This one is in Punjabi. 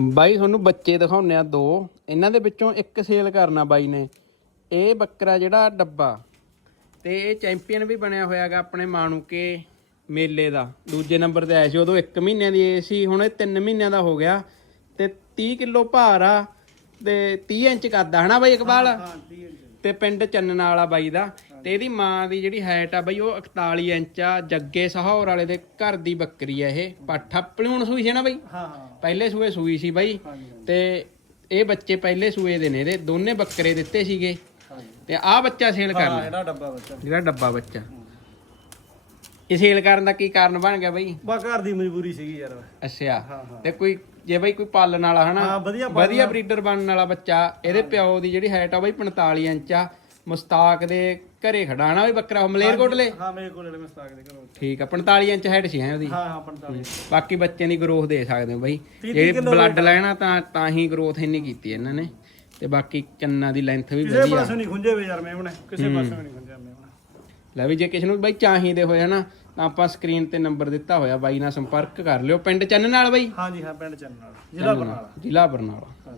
ਬਾਈ, ਤੁਹਾਨੂੰ ਬੱਚੇ ਦਿਖਾਉਣੇ ਆ ਦੋ। ਇਹਨਾਂ ਦੇ ਵਿੱਚੋਂ ਇੱਕ ਸੇਲ ਕਰਨਾ ਬਾਈ ਨੇ। ਇਹ ਬੱਕਰਾ ਜਿਹੜਾ ਡੱਬਾ, ਤੇ ਇਹ ਚੈਂਪੀਅਨ ਵੀ ਬਣਿਆ ਹੋਇਆਗਾ ਆਪਣੇ ਮਾਣੂਕੇ ਮੇਲੇ ਦਾ। ਦੂਜੇ ਨੰਬਰ ਤੇ ਆਇਆ ਸੀ ਉਦੋਂ 1 ਮਹੀਨੇ ਦੀ ਏਜ ਸੀ, ਹੁਣ ਇਹ 3 ਮਹੀਨਿਆਂ ਦਾ ਹੋ ਗਿਆ। ਤੇ 30 ਕਿਲੋ ਭਾਰ ਆ, ਤੇ 30 ਇੰਚ ਕਰਦਾ ਆ ਹਨਾ ਬਾਈ ਇਕਬਾਲ? ਤੇ ਪਿੰਡ ਚੰਨਣ ਵਾਲਾ ਬਾਈ ਦਾ। ਤੇ ਇਹਦੀ ਮਾਂ ਦੀ ਜਿਹੜੀ ਹਾਈਟ ਆ ਬਾਈ ਉਹ 41 ਇੰਚ ਆ। ਜੱਗੇ ਸਹੌਰ ਵਾਲੇ ਦੇ ਘਰ ਦੀ ਬੱਕਰੀ ਆ ਇਹ। ਪੱਠਾ ਪਲੂਣ ਸੂਈ ਸੀ ਨਾ ਬਾਈ? ਹਾਂ ਪਹਿਲੇ ਸੂਏ ਸੂਈ ਸੀ ਬਾਈ। ਤੇ ਇਹ ਬੱਚੇ ਪਹਿਲੇ ਸੂਏ ਦੇ ਨੇ ਇਹਦੇ। ਦੋਨੇ ਬੱਕਰੇ ਦਿੱਤੇ ਸੀਗੇ। ਤੇ ਆਹ ਬੱਚਾ ਸੇਲ ਕਰਨਾ ਇਹਦਾ ਡੱਬਾ ਬੱਚਾ। ਜਿਹੜਾ ਡੱਬਾ ਬੱਚਾ। ਇਹ ਸੇਲ ਕਰਨ ਦਾ ਕੀ ਕਾਰਨ ਬਣ ਗਿਆ ਬਾਈ? ਬਾ ਘਰ ਦੀ ਮਜਬੂਰੀ ਸੀਗੀ ਯਾਰ। ਅੱਛਾ। ਤੇ ਕੋਈ ਜੇ ਬਾਈ ਕੋਈ ਪਾਲਣ ਵਾਲਾ ਹਨਾ ਵਧੀਆ ਬਰੀਡਰ ਬਣਨ ਵਾਲਾ ਬੱਚਾ ਇਹਦੇ ਪਿਓ ਦੀ ਜਿਹੜੀ ਹਾਈਟ ਆ ਬਾਈ 45 ਇੰਚ ਆ ਮੁਸਤਾਕ ਦੇ ਘਰੇ ਖੜਾਣਾ ਵੀ ਬੱਕਰਾ ਮਲੇਰਕੋਟਲੇ ਹਾਂ ਮੇਰੇ ਕੋਲ ਮਸਤਾਕ ਦੇ ਘਰੋਂ। ਠੀਕ ਆ 45 ਇੰਚ ਹਾਈਟ ਸੀ ਹੈ ਉਹਦੀ। ਹਾਂ ਹਾਂ 45 ਬਾਕੀ ਬੱਚਿਆਂ ਦੀ ਗਰੋਥ ਦੇ ਸਕਦੇ ਹੋ ਬਾਈ। ਜਿਹੜੇ ਬਲੱਡ ਲੈਣਾ ਤਾਂ ਤਾਂ ਹੀ ਗਰੋਥ ਇੰਨੀ ਕੀਤੀ ਇਹਨਾਂ ਨੇ। ਤੇ ਬਾਕੀ ਕੰਨਾਂ ਦੀ ਲੈਂਥ ਵੀ ਕਿਸੇ ਵਧੀਆ। ਪਾਸੋਂ ਨਹੀਂ ਖੁੰਝੇ ਵੇ ਯਾਰ ਮੈਂ ਉਹਨੇ ਕਿਸੇ ਪਾਸੋਂ ਨਹੀਂ ਖੁੰਝਿਆ ਮੈਂ ਲੈ ਵੀ ਜੇ ਕਿਸੇ ਨੂੰ ਬਾਈ ਚਾਹੀਦੇ ਹੋਏ ਹਨਾ ਤਾਂ ਆਪਾਂ ਸਕਰੀਨ ਤੇ ਨੰਬਰ ਦਿੱਤਾ ਹੋਇਆ ਬਾਈ ਨਾਲ ਸੰਪਰਕ ਕਰ ਲਿਓ ਪਿੰਡ ਚੰਨ ਨਾਲ ਬਾਈ? ਹਾਂਜੀ ਹਾਂ ਪਿੰਡ ਚੰਨ ਨਾਲ ਜ਼ਿਲ੍ਹਾ ਬਰਨਾਲਾ। ਜ਼ਿਲ੍ਹਾ ਬਰਨਾਲਾ।